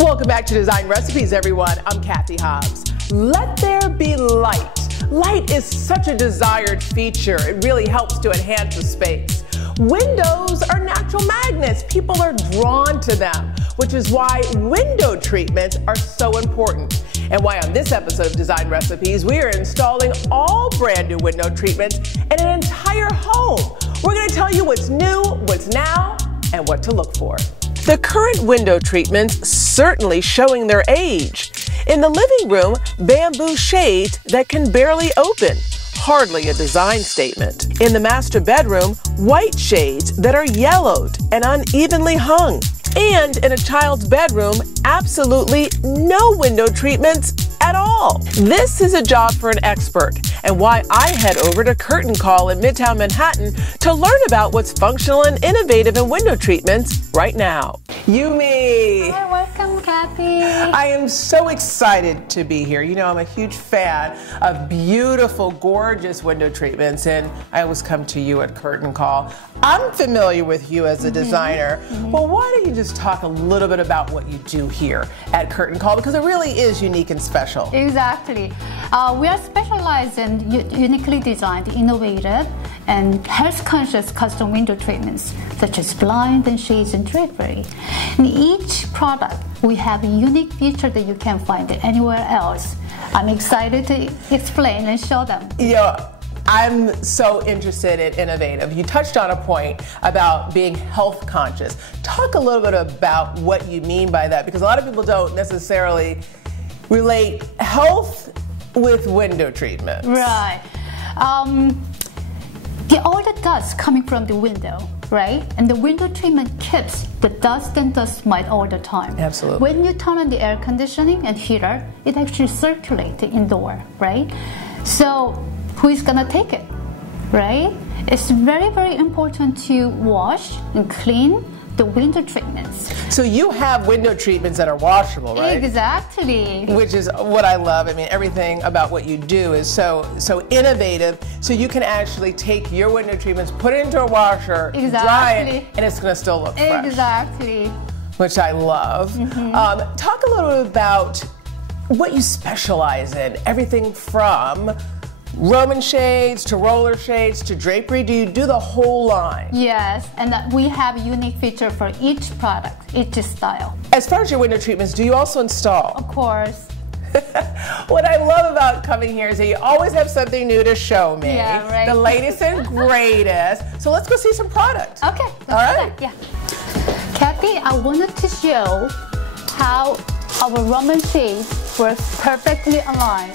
Welcome back to Design Recipes, everyone. I'm Cathy Hobbs. Let there be light. Light is such a desired feature. It really helps to enhance the space. Windows are natural magnets. People are drawn to them, which is why window treatments are so important. And why on this episode of Design Recipes, we are installing all brand new window treatments in an entire home. We're going to tell you what's new, what's now, and what to look for. The current window treatments certainly showing their age. In the living room, bamboo shades that can barely open. Hardly a design statement. In the master bedroom, white shades that are yellowed and unevenly hung. And in a child's bedroom, absolutely no window treatments at all. This is a job for an expert, and why I head over to Curtain Call in Midtown Manhattan to learn about what's functional and innovative in window treatments right now. Yumi! Hi, welcome, Cathy. I am so excited to be here. You know, I'm a huge fan of beautiful, gorgeous window treatments, and I always come to you at Curtain Call. I'm familiar with you as a designer. Well, why don't you just talk a little bit about what you do here at Curtain Call, because it really is unique and special. Exactly. We are specialized in uniquely designed, innovative, and health-conscious custom window treatments, such as blind and shades and drapery. In each product, we have a unique feature that you can't find anywhere else. I'm excited to explain and show them. Yeah. I'm so interested in innovative. You touched on a point about being health conscious. Talk a little bit about what you mean by that, because a lot of people don't necessarily relate health with window treatments. Right. All the dust coming from the window, right? And the window treatment keeps the dust and dust mite all the time. Absolutely. When you turn on the air conditioning and heater, it actually circulates indoor, right? So who is gonna take it, right? It's very, very important to wash and clean the window treatments. So you have window treatments that are washable, right? Exactly. Which is what I love. I mean, everything about what you do is so innovative. So you can actually take your window treatments, put it into a washer, dry it, and it's gonna still look fresh. Exactly. Which I love. Talk a little bit about what you specialize in. Everything from Roman shades to roller shades to drapery. Do you do the whole line? Yes, and we have a unique feature for each product, each style. As far as your window treatments, do you also install? Of course. What I love about coming here is that you always have something new to show me. Yeah, right. The latest and greatest. So let's go see some product. Okay. All right. Yeah. Cathy, I wanted to show how our Roman shades were perfectly aligned.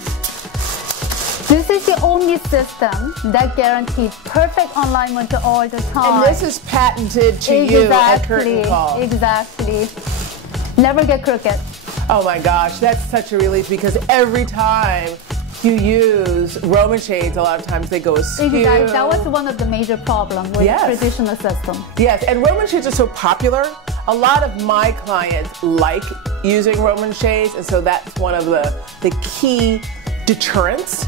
This is the only system that guarantees perfect alignment all the time. And this is patented to you at Curtain Call. Exactly. Never get crooked. Oh my gosh, that's such a relief, because every time you use Roman shades, a lot of times they go askew. Exactly. That was one of the major problems with the traditional system. Yes, and Roman shades are so popular. A lot of my clients like using Roman shades, and so that's one of the key deterrents,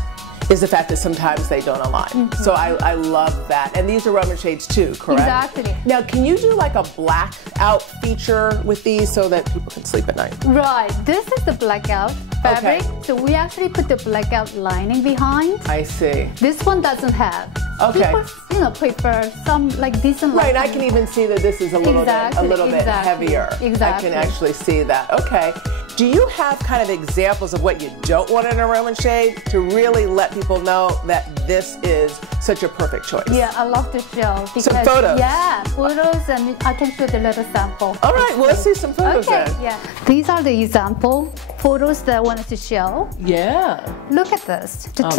is the fact that sometimes they don't align. So I love that. And these are Roman shades too, correct? Exactly. Now, can you do like a blackout feature with these so that people can sleep at night? Right. This is the blackout fabric. Okay. So we actually put the blackout lining behind. I see. This one doesn't have. Okay. People, prefer some like decent lining. Right, I can even see that this is a little bit heavier. Exactly. I can actually see that. Okay. Do you have kind of examples of what you don't want in a Roman shade to really let people know that this is such a perfect choice? Yeah, I love to show. Because, some photos. Yeah, photos, and I can show the little sample. All right, well, let's see some photos then. Yeah. These are the example photos that I wanted to show. Yeah. Look at this. The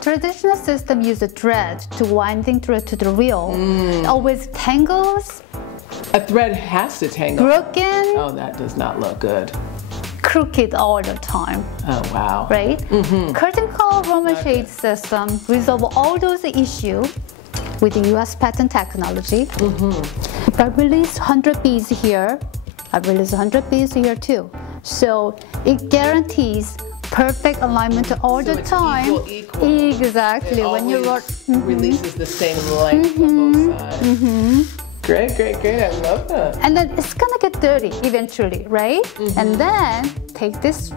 traditional system uses a thread to winding thread to the reel. Always tangles. A thread has to tangle. Broken. Oh, that does not look good. Crooked all the time. Oh, wow. Right? Curtain Call Roman shade system resolve all those issues with the US patent technology. If I release 100 beads here, I release 100 beads here too. So it guarantees perfect alignment all the time. Equal. Exactly. When you releases the same length on both sides. Great, great, great. I love that. And then it's gonna get dirty eventually, right? And then take this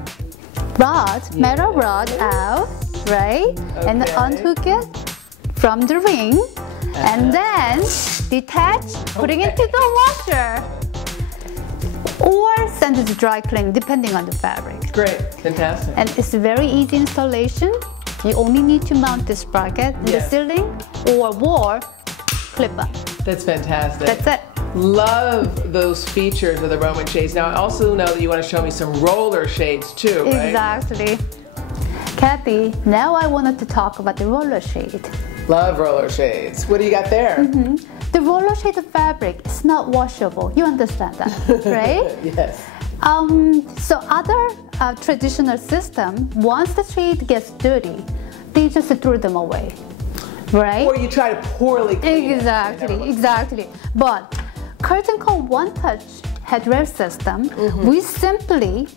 rod, metal rod out, right? And unhook it from the ring. And then detach, putting it into the washer. Or send it to dry clean, depending on the fabric. Great, fantastic. And it's a very easy installation. You only need to mount this bracket in the ceiling or wall, clip up. That's fantastic. That's it. Love those features of the Roman shades. Now I also know that you want to show me some roller shades too, right? Exactly. Cathy, now I wanted to talk about the roller shade. Love roller shades. What do you got there? The roller shade of fabric is not washable. You understand that, right? Yes. So other traditional system, once the shade gets dirty, they just throw them away, right? Or you try to poorly clean Exactly, exactly. But curtain call one touch headrail system, we simply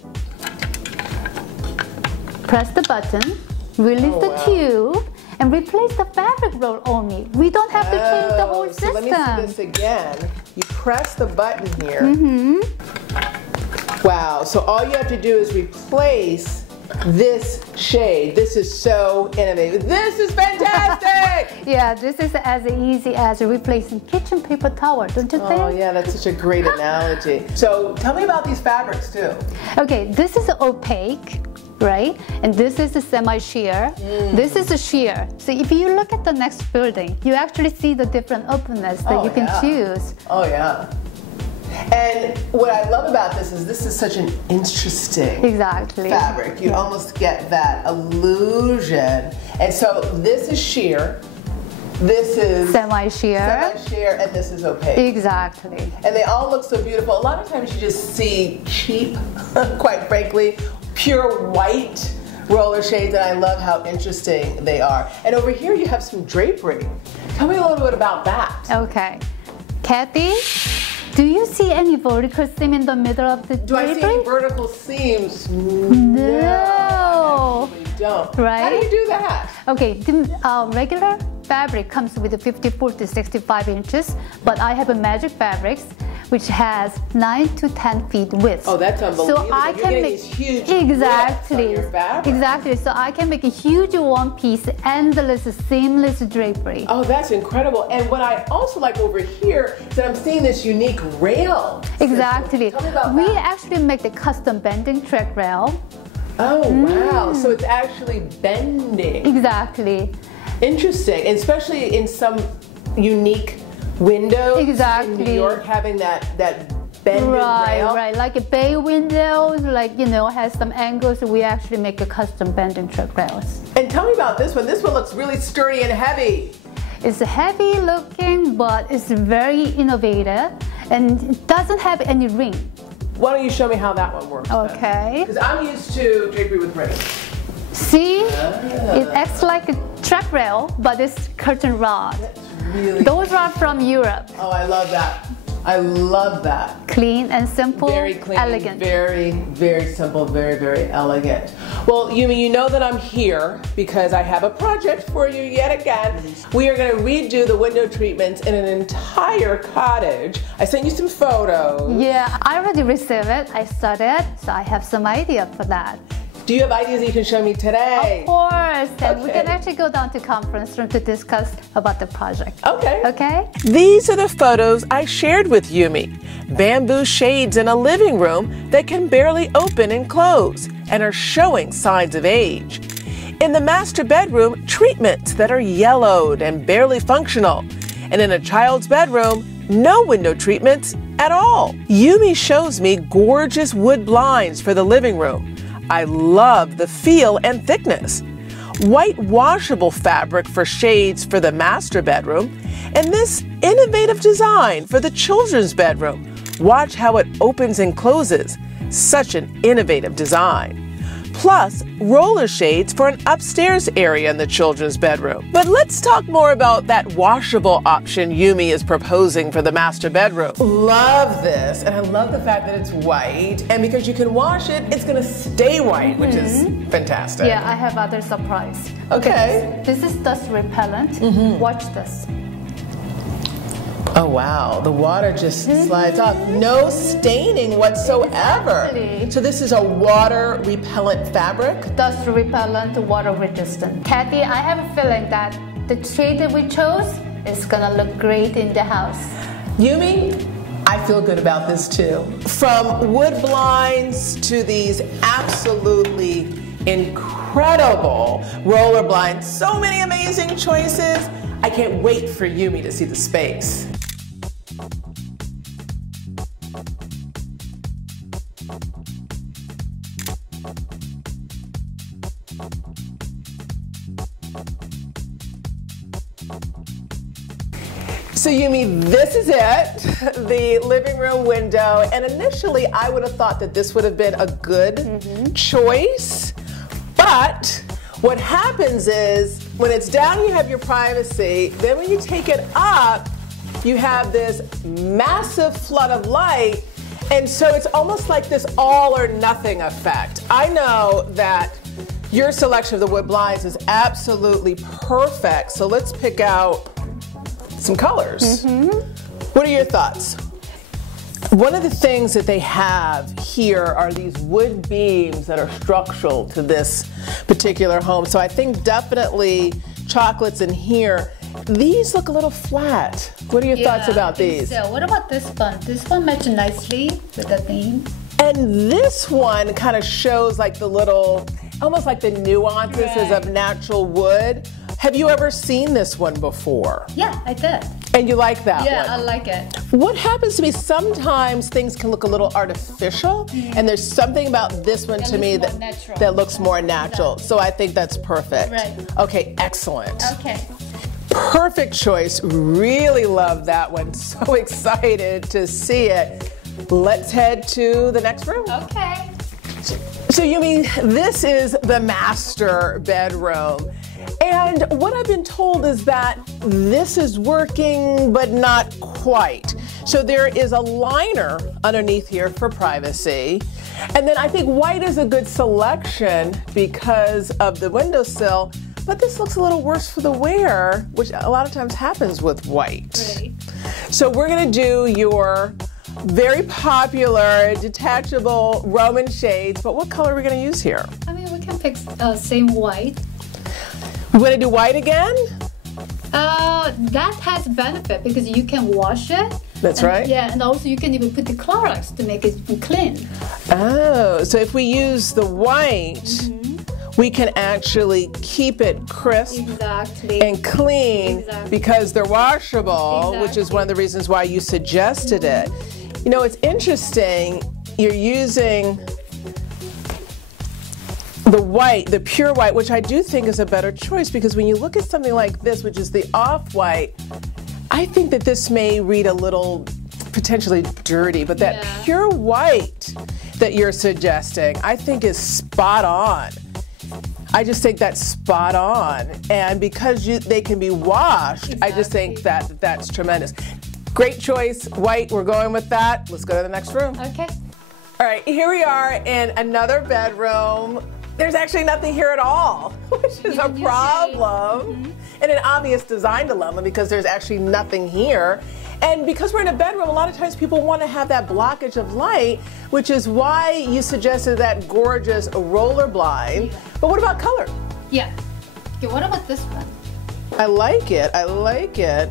press the button, release the tube, and replace the fabric roll only. We don't have to change the whole system. So let me see this again. You press the button here. Wow, so all you have to do is replace this shade. This is so innovative. This is fantastic! Yeah, this is as easy as replacing kitchen paper towel, don't you think? Oh yeah, that's such a great analogy. So tell me about these fabrics too. Okay, this is opaque, right? And this is a semi-sheer. This is a sheer. So if you look at the next building, you actually see the different openness that you can choose. Oh yeah. And what I love about this is such an interesting fabric. You almost get that illusion. And so this is sheer. This is semi-sheer, and this is opaque. Exactly. And they all look so beautiful. A lot of times you just see cheap, quite frankly, pure white roller shades, and I love how interesting they are. And over here you have some drapery. Tell me a little bit about that. Okay. Cathy, do you see any vertical seam in the middle of the drapery? Do I see any vertical seams? No. I don't. Right? How do you do that? Okay, the regular fabric comes with 54 to 65 inches, but I have a magic fabrics which has 9 to 10 feet width. Oh, that's unbelievable. So I can make these huge exactly, on your fabric. exactly. So I can make a huge one-piece, endless, seamless drapery. Oh, that's incredible. And what I also like over here is that I'm seeing this unique rail. Exactly. Tell me about we that. actually make the custom bending track rail. Oh, wow. So it's actually bending. Exactly. Interesting, and especially in some unique windows Exactly. in New York, having that bended rail. Right, like a bay windows, like, has some angles. We actually make a custom bending track rails. And tell me about this one. This one looks really sturdy and heavy. It's heavy looking, but it's very innovative, and it doesn't have any ring. Why don't you show me how that one works? Okay. Because I'm used to drapery with rings. See, it acts like a track rail, but it's curtain rod. That's really Those are from Europe. Oh, I love that. I love that. Clean and simple, Very clean, elegant. very, very simple, very, very elegant. Well, Yumi, you know that I'm here because I have a project for you yet again. We are going to redo the window treatments in an entire cottage. I sent you some photos. Yeah, I already received it. I studied, so I have some idea for that. Do you have ideas that you can show me today? Of course, and we can actually go down to conference room to discuss about the project. Okay. Okay? These are the photos I shared with Yumi. Bamboo shades in a living room that can barely open and close and are showing signs of age. In the master bedroom, treatments that are yellowed and barely functional. And in a child's bedroom, no window treatments at all. Yumi shows me gorgeous wood blinds for the living room. I love the feel and thickness. White washable fabric for shades for the master bedroom, and this innovative design for the children's bedroom. Watch how it opens and closes. Such an innovative design. Plus, roller shades for an upstairs area in the children's bedroom. But let's talk more about that washable option Yumi is proposing for the master bedroom. Love this, and I love the fact that it's white, and because you can wash it, it's gonna stay white, which is fantastic. Yeah, I have other surprise. Okay. This is dust repellent. Watch this. Oh wow, the water just slides off. No staining whatsoever. Exactly. So this is a water repellent fabric? Dust repellent, water resistant. Cathy, I have a feeling that the shade that we chose is gonna look great in the house. Yumi, I feel good about this too. From wood blinds to these absolutely incredible roller blinds. So many amazing choices. I can't wait for Yumi to see the space. So Yumi, this is it, the living room window. And initially I would have thought that this would have been a good choice. But what happens is when it's down, you have your privacy. Then when you take it up, you have this massive flood of light. And so it's almost like this all or nothing effect. I know that your selection of the wood blinds is absolutely perfect. So let's pick out some colors. What are your thoughts? One of the things that they have here are these wood beams that are structural to this particular home. So I think definitely chocolates in here. These look a little flat. What are your thoughts about these? So what about this one? This one matches nicely with the theme. And this one kind of shows like the little, almost like the nuances of natural wood. Have you ever seen this one before? Yeah, I did. And you like that one? Yeah, I like it. What happens to me, sometimes things can look a little artificial, and there's something about this one to me that looks more natural. Exactly. So I think that's perfect. Right. Okay, excellent. Okay. Perfect choice. Really love that one. So excited to see it. Let's head to the next room. Okay. So Yumi, this is the master bedroom. And what I've been told is that this is working, but not quite. So there is a liner underneath here for privacy. And then I think white is a good selection because of the windowsill, but this looks a little worse for the wear, which a lot of times happens with white. Right. So we're gonna do your very popular detachable Roman shades, but what color are we gonna use here? I mean, we can pick same white. We're gonna do white again? That has benefit because you can wash it. That's right. Yeah, and also you can even put the Clorox to make it clean. Oh, so if we use the white, we can actually keep it crisp and clean because they're washable, which is one of the reasons why you suggested it. You know, it's interesting, you're using the white, the pure white, which I do think is a better choice because when you look at something like this, which is the off-white, I think that this may read a little potentially dirty, but that pure white that you're suggesting, I think is spot on. I just think that's spot on. And because they can be washed, I just think that that's tremendous. Great choice, white, we're going with that. Let's go to the next room. Okay. All right, here we are in another bedroom. There's actually nothing here at all, which is a problem and an obvious design dilemma because there's actually nothing here. And because we're in a bedroom, a lot of times people want to have that blockage of light, which is why you suggested that gorgeous roller blind. But what about color? Yeah. Okay, what about this one? I like it. I like it.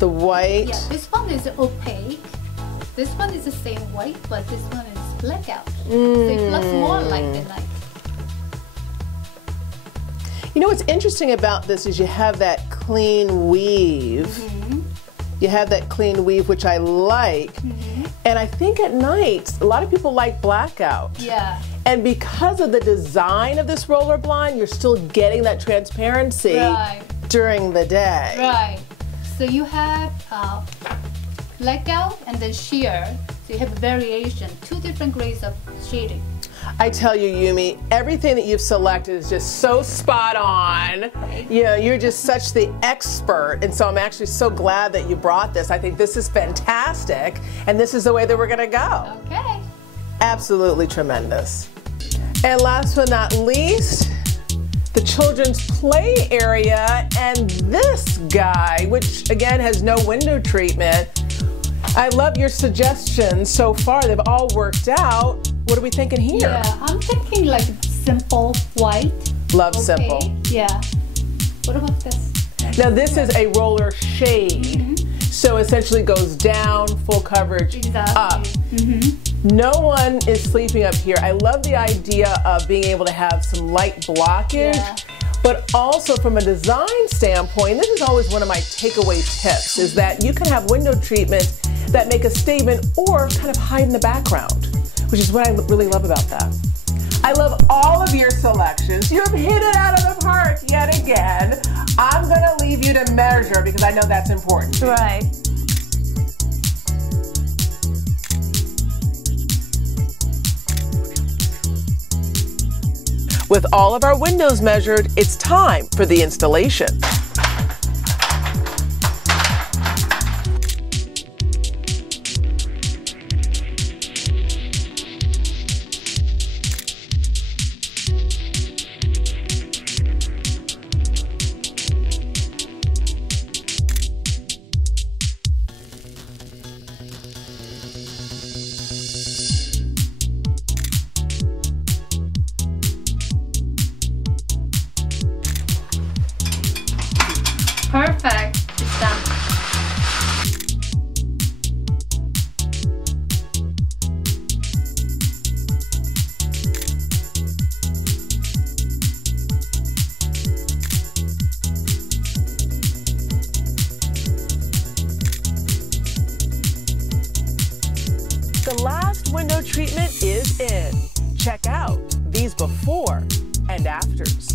The white. Yeah, this one is opaque. This one is the same white, but this one is blackout. So it looks more like the night. You know what's interesting about this is you have that clean weave. You have that clean weave, which I like. And I think at night, a lot of people like blackout. Yeah. And because of the design of this roller blind, you're still getting that transparency during the day. Right. So you have blackout and then sheer. So you have a variation, 2 different grades of shading. I tell you, Yumi, everything that you've selected is just so spot on. You know, you're just such the expert, and so I'm actually so glad that you brought this. I think this is fantastic, and this is the way that we're gonna go. Okay. Absolutely tremendous. And last but not least, the children's play area, and this guy, which again has no window treatment. I love your suggestions so far. They've all worked out. What are we thinking here? Yeah, I'm thinking like simple white. Love simple. Yeah. What about this? Now this is a roller shade. So essentially goes down, full coverage, up. No one is sleeping up here. I love the idea of being able to have some light blockage, but also from a design standpoint, this is always one of my takeaway tips, is that you can have window treatments that make a statement or kind of hide in the background, which is what I really love about that. I love all of your selections. You've hit it out of the park yet again. I'm gonna leave you to measure because I know that's important. Right. With all of our windows measured, it's time for the installation. Perfect. It's done. The last window treatment is in. Check out these before and afters.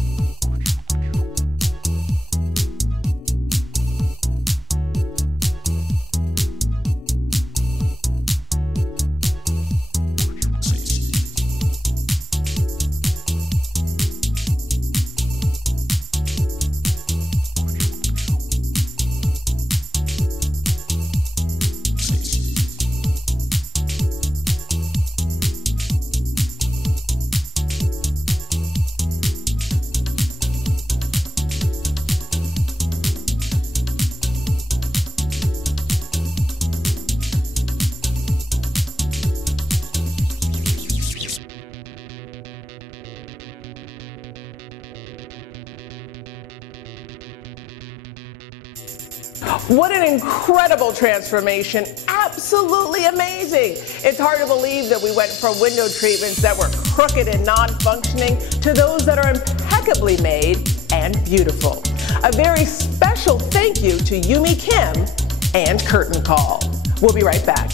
What an incredible transformation. Absolutely amazing. It's hard to believe that we went from window treatments that were crooked and non-functioning to those that are impeccably made and beautiful. A very special thank you to Yumi Kim and Curtain Call. We'll be right back.